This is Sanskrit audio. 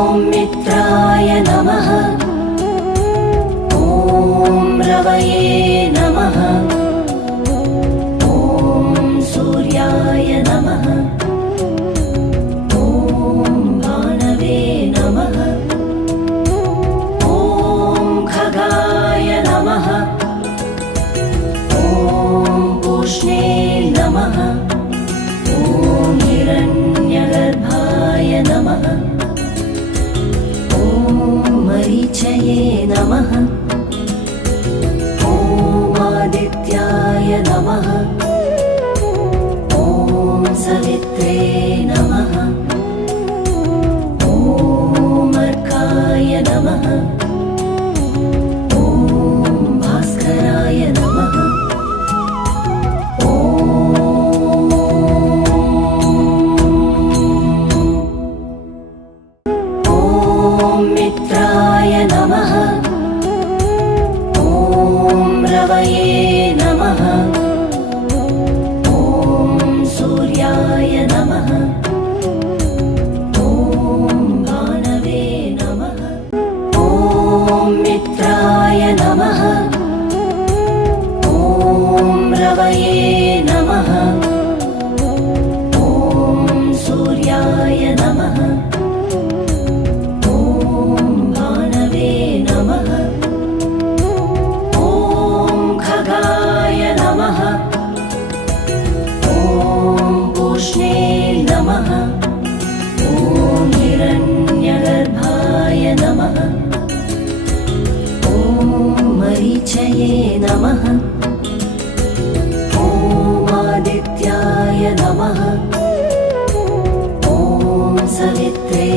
मित्राय नमः। ॐ रवये नमः। ॐ सूर्याय नमः। ॐ भानवे नमः। ॐ खगाय नमः। ॐ पूष्णे नमः। ॐ हिरण्यगर्भाय नमः। ॐ मरीचये नमः। ॐ आदित्याय नमः। ॐ सवित्रे नमः। ॐ अर्काय नमः। ॐ भास्कराय नमः। ॐ मित्राय नमः। ॐ रवये नमः। ॐ सूर्याय नमः। ॐ भानवे नमः। ॐ मित्राय नमः। ॐ रवये नमः। ॐ सूर्याय नमः। ॐ भानवे नमः। ॐ खगाय नमः। ॐ पूष्णे नमः। ॐ हिरण्यगर्भाय नमः। ॐ मरीचये नमः। ॐ आदित्याय नमः। ॐ सवित्रे